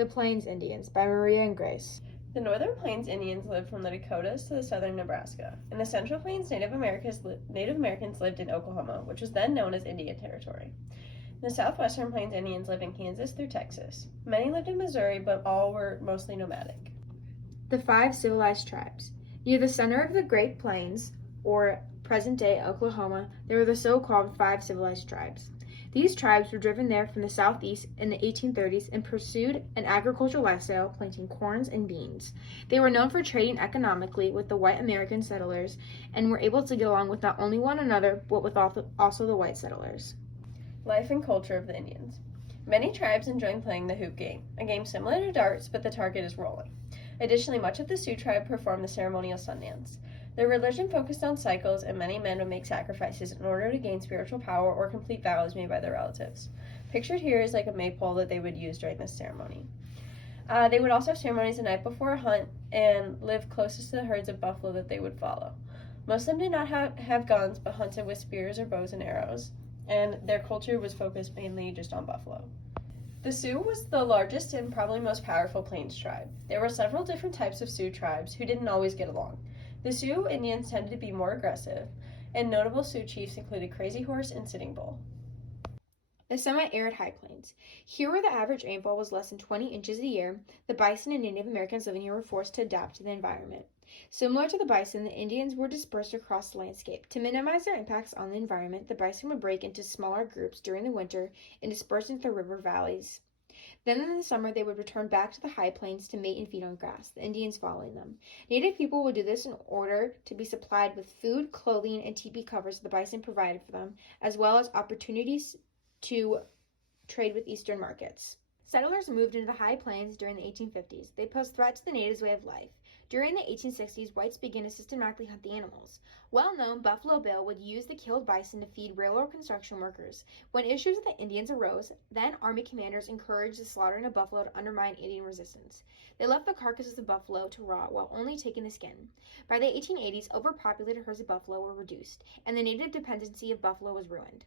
The Plains Indians by Maria and Grace. The Northern Plains Indians lived from the Dakotas to the southern Nebraska. In the Central Plains, Native Americans lived in Oklahoma, which was then known as Indian Territory. In the Southwestern Plains, Indians lived in Kansas through Texas. Many lived in Missouri, but all were mostly nomadic. The Five Civilized Tribes. Near the center of the Great Plains, or present-day Oklahoma, there were the so-called Five Civilized Tribes. These tribes were driven there from the southeast in the 1830s and pursued an agricultural lifestyle, planting corns and beans. They were known for trading economically with the white American settlers and were able to get along with not only one another, but with also the white settlers. Life and culture of the Indians. Many tribes enjoy playing the hoop game, a game similar to darts, but the target is rolling. Additionally, much of the Sioux tribe performed the ceremonial sun dance. Their religion focused on cycles, and many men would make sacrifices in order to gain spiritual power or complete vows made by their relatives. Pictured here is like a maypole that they would use during this ceremony. They would also have ceremonies the night before a hunt and live closest to the herds of buffalo that they would follow. Most of them did not have guns, but hunted with spears or bows and arrows, and their culture was focused mainly just on buffalo. The Sioux was the largest and probably most powerful Plains tribe. There were several different types of Sioux tribes who didn't always get along. The Sioux Indians tended to be more aggressive, and notable Sioux chiefs included Crazy Horse and Sitting Bull. The semi-arid high plains. Here, where the average rainfall was less than 20 inches a year, the bison and Native Americans living here were forced to adapt to the environment. Similar to the bison, the Indians were dispersed across the landscape. To minimize their impacts on the environment, the bison would break into smaller groups during the winter and disperse into the river valleys. Then in the summer, they would return back to the high plains to mate and feed on grass, the Indians following them. Native people would do this in order to be supplied with food, clothing, and teepee covers the bison provided for them, as well as opportunities to trade with eastern markets. Settlers moved into the high plains during the 1850s. They posed threat to the natives' way of life. During the 1860s, whites began to systematically hunt the animals. Well-known Buffalo Bill would use the killed bison to feed railroad construction workers. When issues with the Indians arose, then Army commanders encouraged the slaughtering of buffalo to undermine Indian resistance. They left the carcasses of buffalo to rot while only taking the skin. By the 1880s, overpopulated herds of buffalo were reduced, and the native dependency of buffalo was ruined.